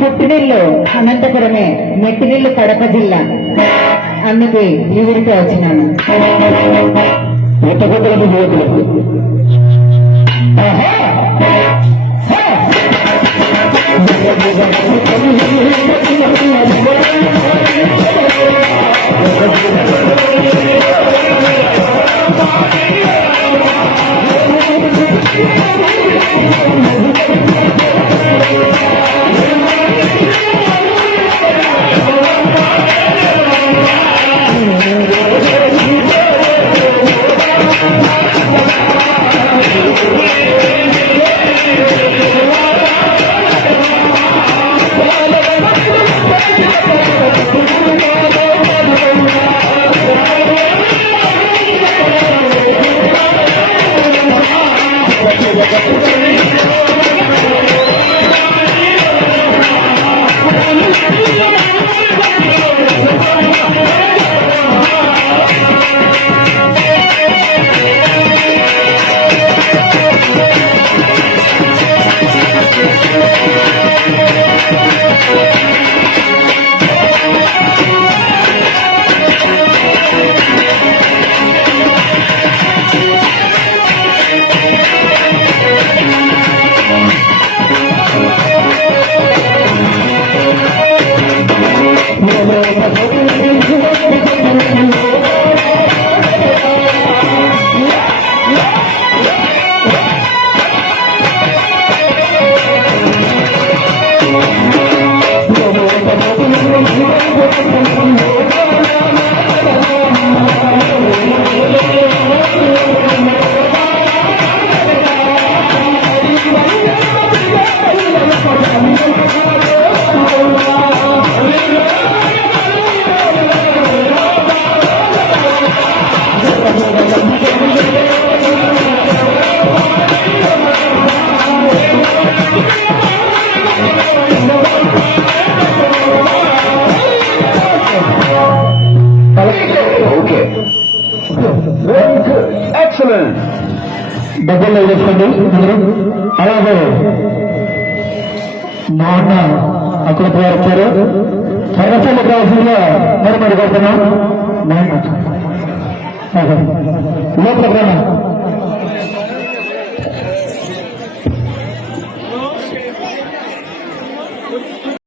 పుట్టినిల్లు అనంతపురమే మెట్టినిల్లు కడప జిల్లా. అందుకే ఈ ఊరికి వచ్చినాను. పుట్టగొట్టలకు యువకులకు Yeah. ఎక్సలెంట్ డబ్బులు వేసుకోండి అందరూ అలాగే. మా అన్న అక్కడ వచ్చారు సర్వసమ్మ కావాల్సిందిగా మరి మరి కోరుతున్నాం లోపల